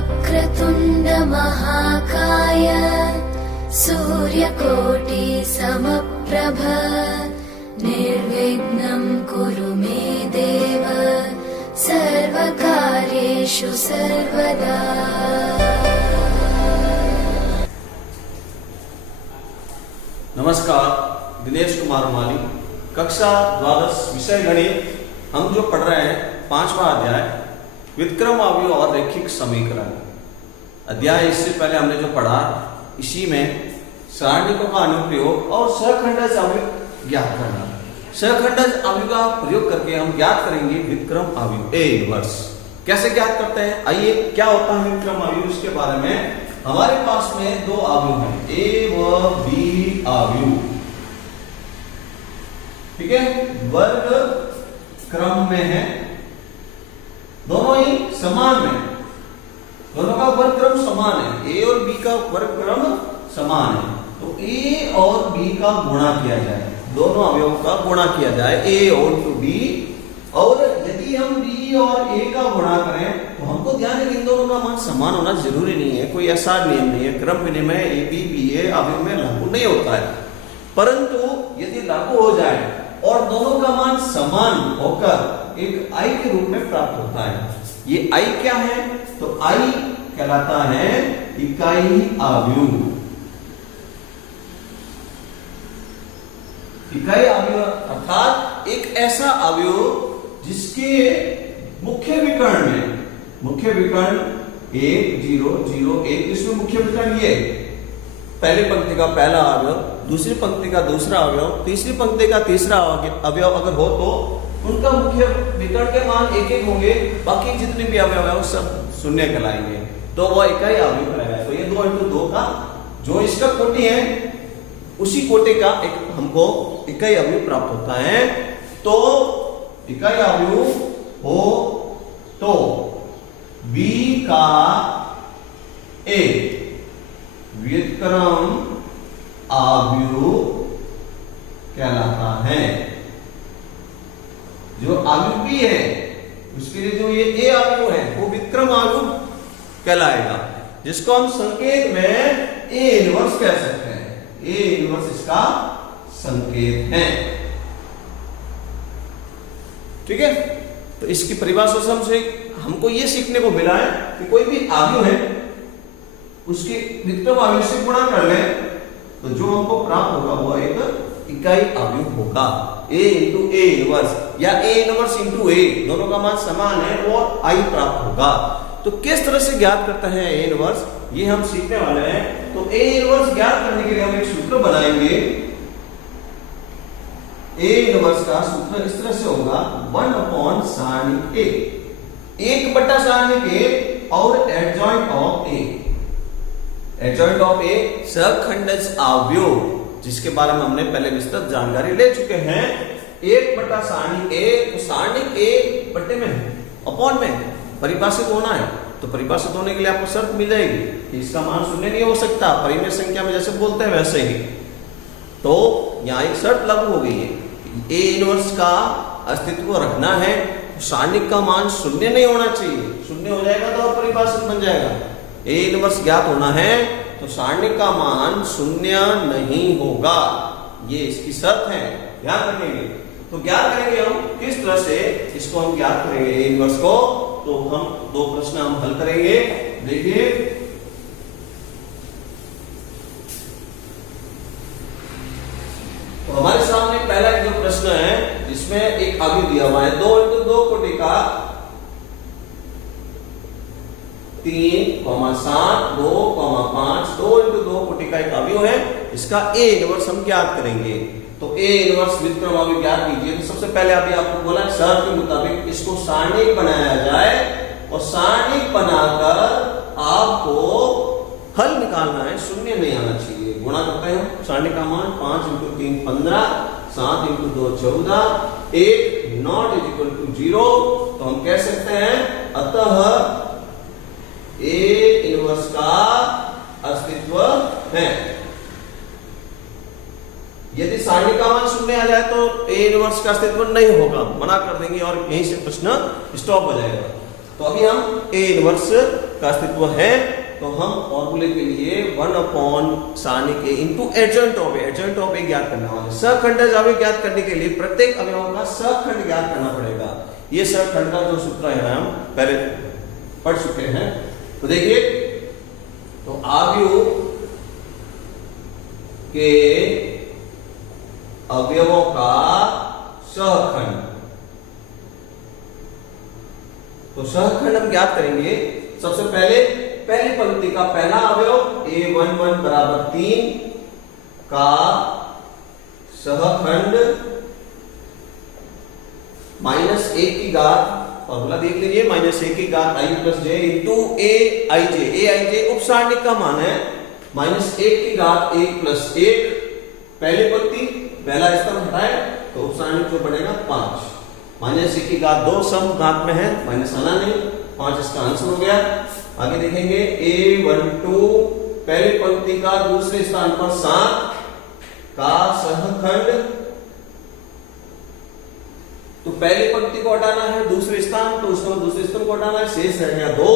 वक्रतुण्ड महाकाय सूर्यकोटि समप्रभ निर्विघ्नं कुरु मे देव सर्वकार्येषु सर्वदा। नमस्कार, दिनेश कुमार माली, कक्षा द्वादश, विषय गणित। हम जो पढ़ रहे हैं 5वां अध्याय व्युत्क्रम अवयव और रैखिक समीकरण अध्याय। इससे पहले हमने जो पढ़ा इसी में सारणिकों का अनुप्रयोग और सहखंडज अवयव ज्ञात करना। सहखंडज अवयव का प्रयोग करके हम ज्ञात करेंगे व्युत्क्रम अवयव ए इनवर्स। कैसे ज्ञात करते हैं, आइए। क्या होता है व्युत्क्रम अवयव, इसके बारे में। हमारे पास में दो अवयव हैं, ए व बी अवयव, ठीक है, वर्ग क्रम में है, दोनों ही समान में, दोनों का वर्ग क्रम समान है, ए और बी का वर्ग क्रम समान है। तो ए और बी का गुणा किया जाए, दोनों अवयवों का गुणा किया जाए, ए और टू बी। और यदि हम बी और ए का गुणा करें तो हमको ध्यान है इन दोनों का मान समान होना जरूरी नहीं है, कोई ऐसा नियम नहीं है। क्रम विनिमय ए बी बी ए अवयव में लागू नहीं होता है, परंतु यदि लागू हो जाए और दोनों का मान समान होकर एक आई के रूप में प्राप्त होता है। ये आई क्या है, तो आई कहलाता है इकाई अवयव। इकाई अवयव अर्थात एक ऐसा अवयव जिसके मुख्य विकर्ण में, मुख्य विकर्ण 1 0 0 1, इसमें मुख्य विकर्ण ये पहली पंक्ति का पहला अवयव, दूसरी पंक्ति का दूसरा अवयव, तीसरी पंक्ति का तीसरा अवयव अगर हो तो उनका मुख्य विकर्ण के मान एक एक होंगे, बाकी जितने भी अवयव है वो सब शून्य कहलाएंगे, तो वह इकाई अवयव कहलाएगा। तो ये 2 × 2 का जो इसका कोटि है उसी कोटि का एक हमको इकाई अवयव प्राप्त होता है। तो इकाई अवयव हो तो b का a व्युत्क्रम अवयव कहलाता है। जो अवयव b है उसके लिए जो ये a अवयव है वो व्युत्क्रम अवयव कहलाएगा, जिसको हम संकेत में a इनवर्स कह सकते हैं। ए इनवर्स इसका संकेत है, ठीक है। तो इसकी परिभाषा से हमको ये सीखने को मिला है कि कोई भी अवयव है उसके व्युत्क्रम अवयव से गुणा कर ले तो जो हमको प्राप्त होगा वो एक इकाई अवयव होगा। ए इंटू ए इनवर्स या ए इनवर्स इंटू ए, दोनों का मान समान है, वो आई प्राप्त होगा। तो किस तरह से ज्ञात करता है ए इनवर्स, ये हम सीखने वाले हैं। तो ए इनवर्स ज्ञात करने के लिए हम एक सूत्र बनाएंगे। ए इनवर्स का सूत्र इस तरह से होगा 1 सारणिक ए, 1 सारणिक ए और adjoint of A. Adjoint of A सहखंडज अवयव, जिसके बारे में हमने पहले विस्तृत जानकारी ले चुके हैं। 1 सारणिक ए, तो सारणिक ए बट्टे में अपॉन में परिभाषित होना है, तो परिभाषित होने के लिए आपको शर्त मिल जाएगी, इसका मान शून्य नहीं हो सकता, परिमेय संख्या में जैसे बोलते हैं वैसे ही। तो यहाँ एक शर्त लागू हो गई है, ए इनवर्स का अस्तित्व रखना है, सारणिक का मान शून्य नहीं होना चाहिए। शून्य हो जाएगा तो परिभाषित बन जाएगा। ए इनवर्स ज्ञात होना है तो सारणिक का मान शून्य नहीं होगा, ये इसकी शर्त है, ध्यान रखेंगे। तो ज्ञात करेंगे हम किस तरह से, इसको हम ज्ञात करेंगे ए इनवर्स को। तो हम 2 प्रश्न हम हल करेंगे, देखिए। तो हमारे सामने पहला जो प्रश्न है जिसमें एक अवयव दिया हुआ है 2 × 2 कोटि का 3, 7, 2, 5, 2 × 2 कोटि का एक अवयव है, इसका ए इनवर्स हम ज्ञात करेंगे। तो ए इनवर्स व्युत्क्रम अवयव ज्ञात कीजिए। तो सबसे पहले अभी आपको बोला शर्त के मुताबिक इसको सारणिक बनाया जाए और सारणिक बनाकर आपको हल निकालना है, शून्य नहीं आना चाहिए। गुणा करते हैं सारणिक का मान 5 × 3 15, 7 × 2 14, 1 नॉट इज इक्वल टू 0। तो हम कह सकते हैं अतः ए इनवर्स का अस्तित्व है। यदि सारणी का मान शून्य आ जाए तो ए इनवर्स का अस्तित्व नहीं होगा, मना कर देंगे और यहीं से प्रश्न स्टॉप हो जाएगा। तो अभी हम ए इनवर्स का अस्तित्व है, तो हम फॉर्मूले के लिए 1 अपॉन सारणिक A into adjoint of A, adjoint of A ज्ञात करना होगा। सखंडज अवयव ज्ञात करने के लिए प्रत्येक अवयवों का सखंड ज्ञात करना पड़ेगा। ये सखंड का जो सूत्र है हम पहले पढ़ चुके हैं। तो देखिए, तो अवयव के अवयवों का सहखंड, तो सहखंड हम ज्ञात करेंगे। सबसे पहले पहली पंक्ति का पहला अवयव a11 बराबर 3 का सहखंड -1 की घात, फॉर्मूला देख लीजिए, -1 की घात i प्लस जे इंटू ए आई जे उप सारणिक का मान है -1 की घात 1 प्लस 1। पहली पंक्ति पहला स्तंभ हटाए तो उप सारणिक जो बनेगा 5, -1 की घात 2 सम घात में है, माइनस आना नहीं, 5 इसका आंसर हो गया। आगे देखेंगे a12 पहली पंक्ति का दूसरे स्थान पर 7 का सहखंड, तो पहली पंक्ति को हटाना है दूसरे स्थान, तो उसको दूसरे स्थान को हटाना है, शेष रह गया 2,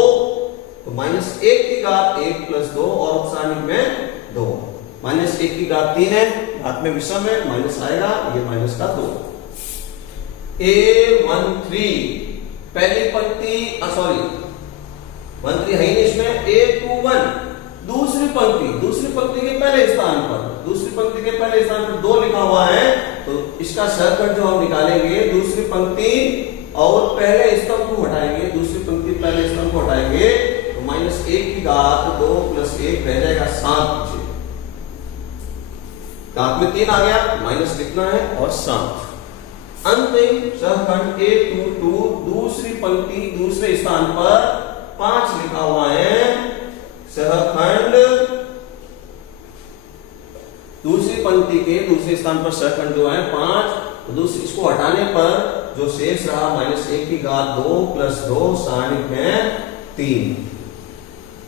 तो -1 की घात 1 प्लस 2 और उप सारणिक में 2, -1 की घात 3 है, घात में विषम है, माइनस आएगा, ये माइनस का 2। a13 पहली पंक्ति सॉरी 13 है इसमें, a21 दूसरी पंक्ति के पहले स्थान पर, दूसरी पंक्ति के पहले स्थान पर 2 लिखा हुआ है, तो इसका सहखंड जो हम निकालेंगे दूसरी पंक्ति और पहले स्तंभ को हटाएंगे, दूसरी पंक्ति पहले स्तंभ को हटाएंगे, तो -1 की घात 2 प्लस 1 रह जाएगा 7, घात में 3 आ गया, माइनस लिखना है और 7। अंतिम सहखंड a22 दूसरी पंक्ति दूसरे स्थान पर 5 लिखा हुआ है, सहखंड दूसरी पंक्ति के दूसरे स्थान पर सहखंड जो है 5, तो दूसरी इसको हटाने पर जो शेष रहा -1 की घात 2 प्लस 2 सारणिक में 3,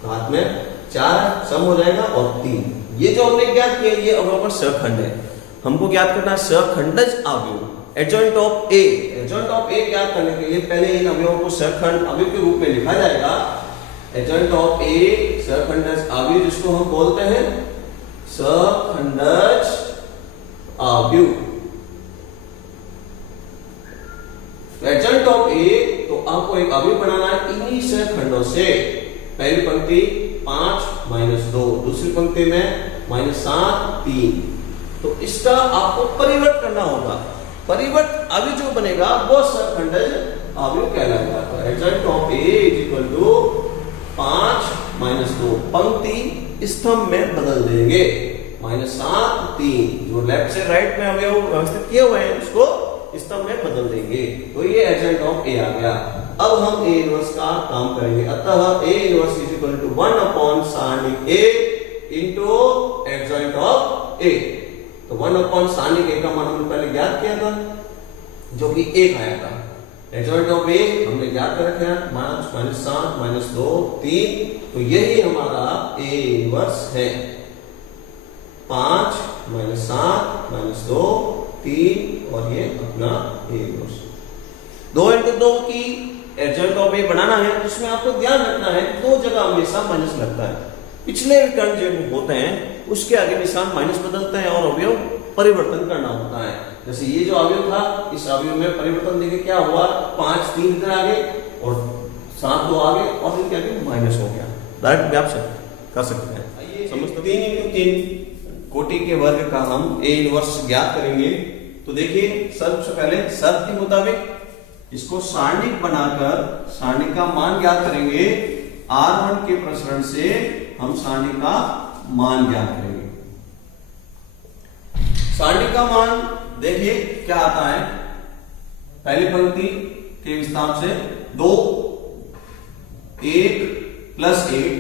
घात में 4 सम हो जाएगा और 3। ये जो हमने ज्ञात किया ये अवयव पर सहखंड है, हमको ज्ञात करना है सहखंडज अवयव, adjoint of A. Adjoint of A ज्ञात करने के लिए पहले इन अवयवों को सहखंड अवयव के रूप में लिखा जाएगा। एडजॉइंट ऑफ ए सहखंडज अवयव, जिसको हम बोलते हैं सहखंडज अवयव। एडजॉइंट ऑफ ए, तो आपको एक अवयव बनाना है इन्हीं सहखंडों से। पहली पंक्ति 5 -2, दूसरी पंक्ति में -7 3, तो इसका आपको परिवर्त करना होगा। परिवर्त अवयव जो बनेगा वो सहखंडज अवयव कहलाएगा। तो adjoint of A is equal to 5 -2, पंक्ति स्तंभ में बदल देंगे, -7 3, जो लेफ्ट से राइट में अवयव व्यवस्थित किए हुए हैं उसको स्तंभ में बदल देंगे, तो ये एडजॉइंट ऑफ ए आ गया। अब हम ए इनवर्स का काम करेंगे, अतः A inverse is equal to 1 upon सारणिक A into adjoint of A. तो 1 अपॉन सारणिक ए का मान हमने पहले ज्ञात किया था, जो कि 1 आया था। एडजॉइंट ऑफ ए हमने ज्ञात कर रखा है, -7 -2 3, तो यही हमारा ए इनवर्स है, 5 -7 -2 3, और ये अपना ए इनवर्स। 2 इंटू 2 की एडजॉइंट ऑफ ए बनाना है, जिसमें आपको ध्यान रखना है 2 जगह हमेशा माइनस लगता है। पिछले विकर्ण जो होते हैं उसके आगे निशान माइनस बदलता है और अवयव परिवर्तन करना होता है। जैसे ये जो अवयव था, इस अवयव में परिवर्तन देखिए क्या हुआ, 5 3 इधर आ गए और 7 2 आ गए और इनके आगे माइनस हो गया। डायरेक्ट भी आप कर सकते हैं। समझते 3 इंटू 3 कोटि के वर्ग का हम ए इनवर्स ज्ञात करेंगे। तो देखिए सबसे पहले शर्त के मुताबिक इसको सारणिक बनाकर सारणिक का मान ज्ञात करेंगे। R1 के प्रसरण से हम सारणिक का मान ज्ञात करेंगे। सारणिक का मान देखिए क्या आता है, पहली पंक्ति के विस्तार से 2 1 प्लस 1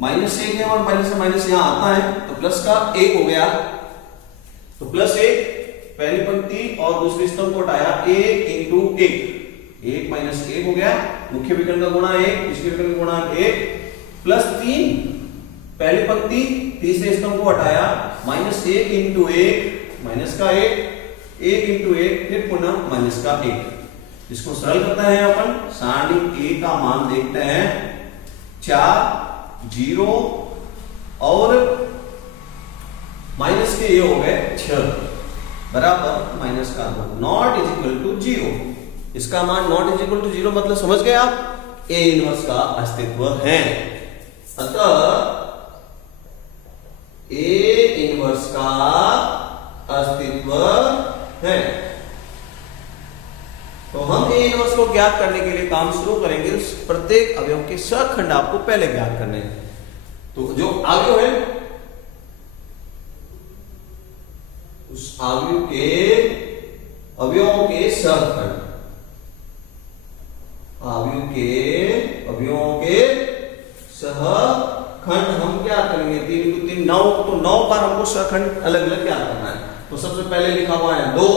-1 है और माइनस से माइनस यहां आता है, तो प्लस का 1 हो गया, तो +1 पहली पंक्ति और दूसरी स्तंभ को हटाया, 1 इंटू 1 1 माइनस 1 हो गया, मुख्य विकर्ण का गुणा 1, निष्क्रिय विकर्ण का गुणा 1, +3 पहली पंक्ति तीसरे स्तंभ को हटाया, -1 इंटू 1 माइनस का 1 एक इंटू एक, फिर पुनः माइनस का एक। इसको सरल करते हैं अपन, सारणी ए का मान देखते हैं 4, 0 और माइनस के ये हो गए 6 बराबर माइनस का 2 नॉट इज इक्वल टू 0। इसका मान नॉट इज इक्वल टू 0 मतलब समझ गए आप, ए इनवर्स का अस्तित्व है। अतः ए इनवर्स का अस्तित्व है। तो हम ए इनवर्स को ज्ञात करने के लिए काम शुरू करेंगे। प्रत्येक अवयव के सखंड आपको पहले ज्ञात करने हैं। तो जो अवयव है उस अवयवों के सखंड, अवयवों के सहखंड हम क्या करेंगे, 3 × 3 9, तो 9 बार हमको सहखंड अलग अलग क्या करना है। तो सबसे पहले लिखा हुआ है 2,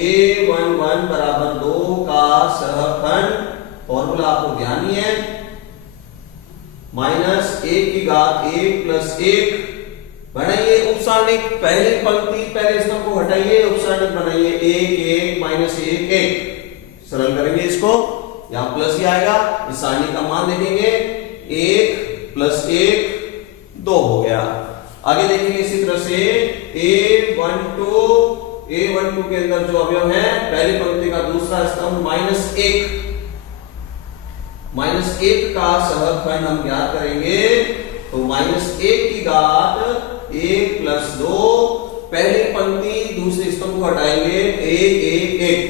A11 बराबर 2 का सहखंड, फॉर्मूला आपको ध्यान ही है, माइनस 1 की घात 1 प्लस 1 बनाइए उपसारणिक, पहले पंक्ति पहले स्तंभ को हटाइए, उपसारणिक बनाइए 1 1 माइनस 1 1। सरल करेंगे इसको, यहां प्लस ही आएगा, इस सारणी का मान देखेंगे 1 प्लस 1 2 हो गया। आगे देखेंगे इसी तरह से A12 के अंदर जो अवयव है पहली पंक्ति का दूसरा स्तंभ माइनस 1 का सहखंड हम ज्ञात करेंगे। तो माइनस 1 की घात 1 प्लस 2, पहली पंक्ति दूसरे स्तंभ को हटाएंगे 1 1 1,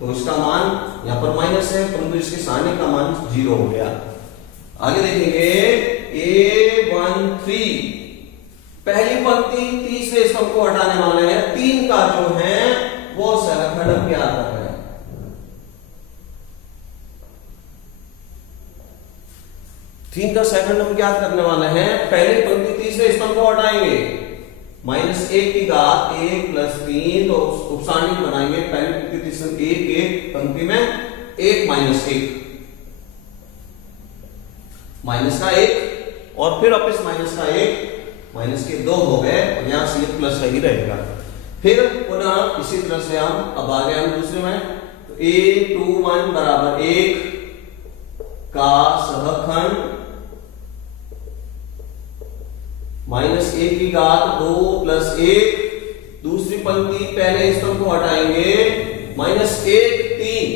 तो इसका मान यहां पर माइनस है परंतु इसके सारणी का मान 0 हो गया। आगे देखेंगे A13, पहली पंक्ति तीसरे स्तंभ को हटाने वाले हैं, 3 का जो है वो सहखंड हम ज्ञात कर रहे हैं। 3 का सहखंड हम ज्ञात करने वाले हैं, पहली पंक्ति तीसरे स्तंभ को हटाएंगे, माइनस 1 की घात 1 प्लस 3, तो उपसारणिक बनाएंगे पहली पंक्ति तीसरी 1 1 पंक्ति में 1 माइनस 1 माइनस का 1 और फिर वापस माइनस का 1 माइनस के 2 हो गए, और यहां से ये प्लस ही रहेगा। फिर पुनः इसी तरह से हम अब आ गए हम दूसरे में, तो A21 बराबर 1 का सहखंड माइनस 1 की घात 2 प्लस 1, दूसरी पंक्ति पहले स्तंभ को हटाएंगे, माइनस 1 3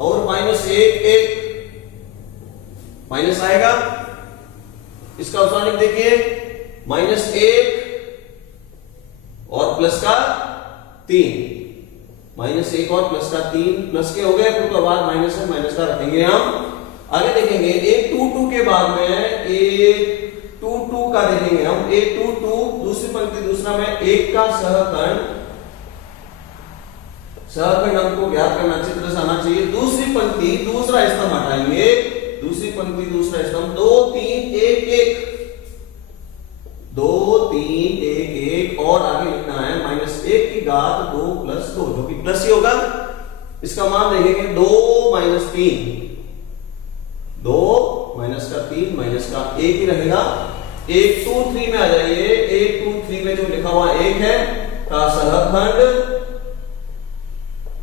और माइनस 1 1 माइनस आएगा। इसका उपसारणिक देखिए, माइनस 1 और प्लस का 3, माइनस 1 और प्लस का 3 प्लस के हो गए, तो बाद माइनस है, माइनस का रखेंगे हम। आगे देखेंगे A22 के बाद में A22 का देखेंगे हम, A22 दूसरी पंक्ति दूसरा में 1 का सहखंड हमको ज्ञात करना अच्छी तरह से आना चाहिए। दूसरी पंक्ति दूसरा स्तंभ हटाएंगे, दूसरी पंक्ति दूसरा स्तंभ 2 3 1 1 2 3 1 1 और आगे लिखना है माइनस 1 की घात 2 प्लस 2 जो कि प्लस ही होगा। इसका मान देखेंगे 2 माइनस 3, 2 माइनस का 3 माइनस का 1 ही रहेगा। 1 2 3 में आ जाइए, 1 2 3 में जो लिखा हुआ 1 है का सहखंड,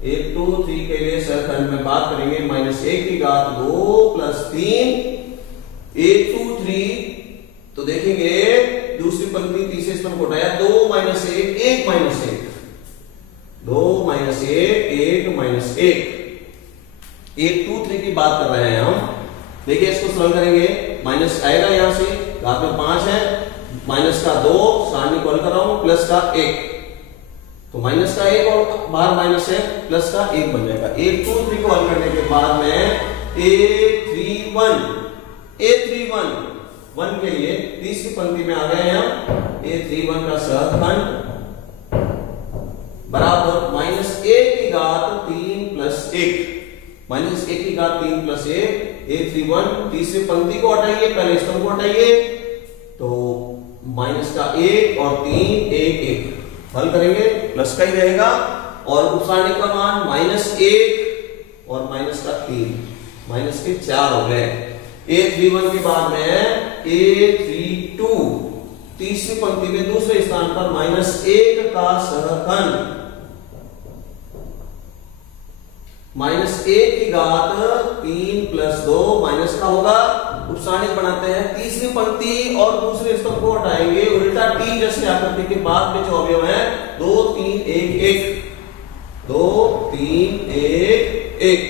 1 2 3 के लिए सहखंड में बात करेंगे, माइनस 1 की घात 2 प्लस 3 1 2 3, तो देखेंगे दूसरी पंक्ति तीसरे स्तंभ को हटाया, 2 माइनस 1 1 माइनस 1 2 माइनस 1 1 माइनस 1 1 2 3 की बात कर रहे हैं हम। देखिए इसको सरल करेंगे, माइनस आएगा यहां से, घात में 5 है, माइनस का 2 सारणी को हल कर रहा हूं, प्लस का 1, तो माइनस का 1 और बाहर माइनस है, प्लस का 1 बन जाएगा। 1 2 3 को हल करने के बाद में A31 1 के लिए तीसरी पंक्ति में आ गए हैं हम, A31 का सहखंड बराबर माइनस 1 की घात 3 प्लस 1, माइनस 1 की घात 3 प्लस 1, A31 तीसरी पंक्ति को हटाइए, पहले स्तंभ को हटाइए, तो माइनस का 1 और 3 1 1 हल करेंगे, प्लस का ही रहेगा, और उपसारणिक का मान माइनस 1 और माइनस का 3 माइनस के 4 हो गए। A31 के बाद में A32 तीसरी पंक्ति में दूसरे स्थान पर -1 का सहखंड, -1 की घात 3 + 2 माइनस का होगा। उपसारणिक बनाते हैं, तीसरी पंक्ति और दूसरे स्तंभ को हटाएंगे, उल्टा टी जैसे आकृति के बाद में जो अवयव है 2 3 1 1, 2 3 1 1।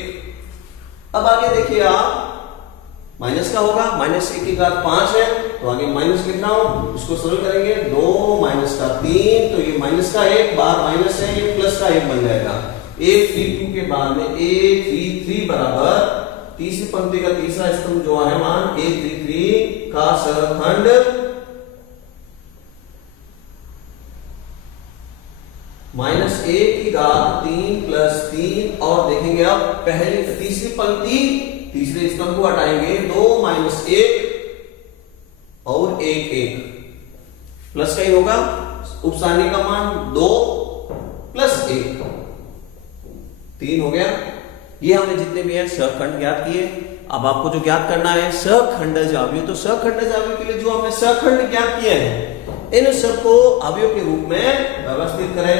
अब आगे देखिए आप, माइनस का होगा, -1 की घात 5 है तो आगे माइनस लिख रहा हूं, इसको सरल करेंगे 2 - का 3, तो ये माइनस का 1 बाहर माइनस है, ये प्लस का 1 बन जाएगा। 1 3 2 के बाद में 1 3 3 बराबर तीसरी पंक्ति का तीसरा स्तंभ जो है मान 1 3 3 का सहखंड -1 की घात 3 + 3, और देखेंगे अब पहली तीसरी पंक्ति तीसरे स्तंभ को हटाएंगे, 2 - 1 और 1 1 प्लस का ही होगा, उपसारणिक का मान 2 + 1 3 हो गया। ये हमने जितने भी हैं सहखंड ज्ञात किए। अब आपको जो ज्ञात करना है सहखंडज अवयव, तो सहखंडज अवयव के लिए जो हमने सहखंड ज्ञात किए हैं इन सबको अवयव के रूप में व्यवस्थित करें।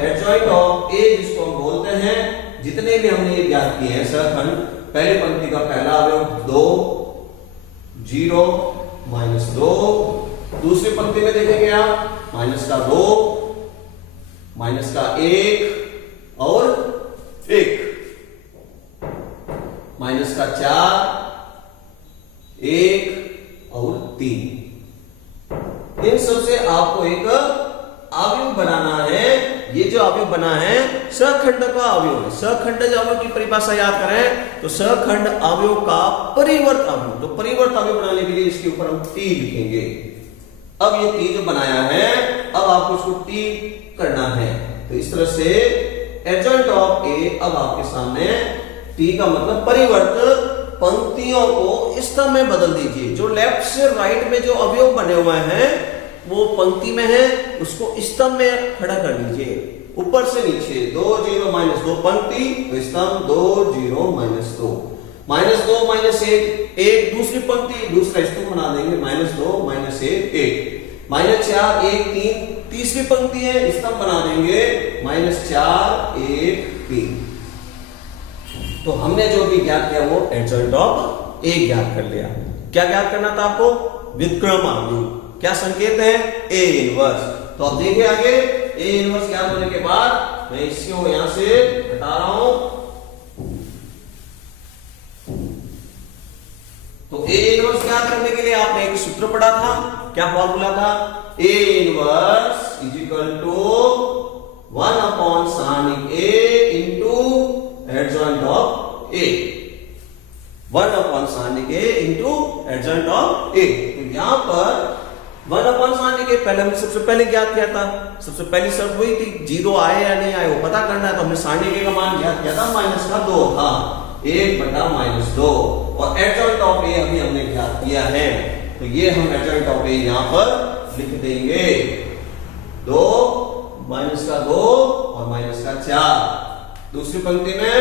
एडजॉइंट ऑफ ए जिसको हम बोलते हैं, जितने भी हमने ये ज्ञात किए हैं सहखंड, पहले पंक्ति का पहला अवयव 2 0 -2, दूसरी पंक्ति में देखेंगे आप -2 -1 और 1, -4 1 और 3। इन सब से आपको एक अवयव बनाना है। ये जो अवयव बना है सहखंड का अवयव है। सहखंडज अवयव की परिभाषा याद करें तो सहखंड अवयव का परिवर्त अवयव, तो परिवर्त अवयव बनाने के लिए इसके ऊपर हम टी लिखेंगे। अब ये टी जो बनाया है, अब आपको इसको टी करना है, तो इस तरह से एडजॉइंट ऑफ ए, अब आपके सामने टी का मतलब परिवर्त, पंक्तियों को स्तंभ में बदल दीजिए। जो लेफ्ट से राइट में जो अवयव बने हुए हैं वो पंक्ति में है, उसको स्तंभ में खड़ा कर लीजिए, ऊपर से नीचे 2 0 -2 पंक्ति, तो स्तंभ 2 0 -2 -2 -1 1, दूसरी पंक्ति दूसरा स्तंभ बना देंगे, -2 -1 1 -4 1 3, तीसरी पंक्ति है स्तंभ बना देंगे, -4 1 3। तो हमने जो भी ज्ञात किया वो एडजॉइंट ऑफ ए ज्ञात कर लिया। क्या ज्ञात करना था आपको? व्युत्क्रम अवयव। क्या संकेत है? A inverse. तो अब देखिए आगे, ए इनवर्स ज्ञात होने के बाद मैं इसको यहां से हटा रहा हूं, तो ए इनवर्स ज्ञात करने के लिए आपने एक सूत्र पढ़ा था, क्या फॉर्मूला था? A inverse is equal to 1/sin A into adjoint of A, 1/sin A into adjoint of A. तो यहां पर 1/sin ए पहले हमने सबसे पहले ज्ञात किया था, सबसे पहली शर्त वही थी, 0 आए या नहीं आए वो पता करना है, तो हमने sin ए का मान ज्ञात किया था, -2 था, 1/-2, और एडजॉइंट ऑफ ए अभी हमने ज्ञात किया है, तो ये हम एडजॉइंट ऑफ ए यहां पर लिख देंगे, 2 -2 और -4, दूसरी पंक्ति में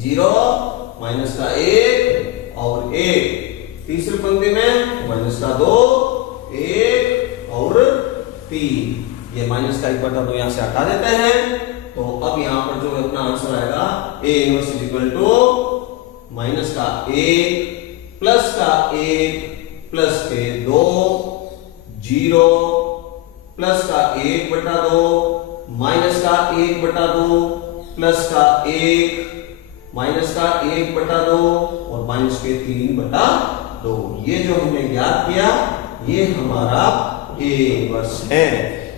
0 -1 और 1, तीसरी पंक्ति में -2 1 और 3, ये -1/2 यहां से हटा देते हैं। तो अब यहां पर जो अपना आंसर आएगा A inverse is equal to -1 +1 +2 0 +1/2 -1/2 +1/2 और -3/2। ये जो हमने ज्ञात किया ये हमारा ए इनवर्स है।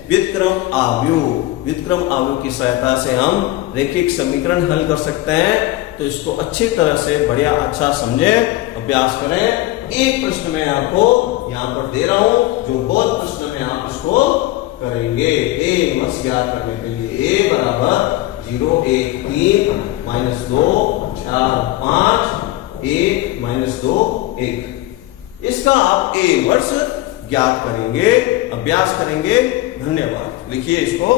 व्युत्क्रम अवयव, व्युत्क्रम अवयव की सहायता से हम रैखिक समीकरण हल कर सकते हैं, तो इसको अच्छी तरह से बढ़िया अच्छा समझे, अभ्यास करें। एक प्रश्न मैं आपको यहां पर दे रहा हूं, जो बहुत प्रश्न में आप इसको करेंगे। ए इनवर्स ज्ञात करने के लिए ए बराबर 0 1 3 -2 4 5 1 -2 1, इसका आप ए इनवर्स ज्ञात करेंगे, अभ्यास करेंगे। धन्यवाद। लिखिए इसको।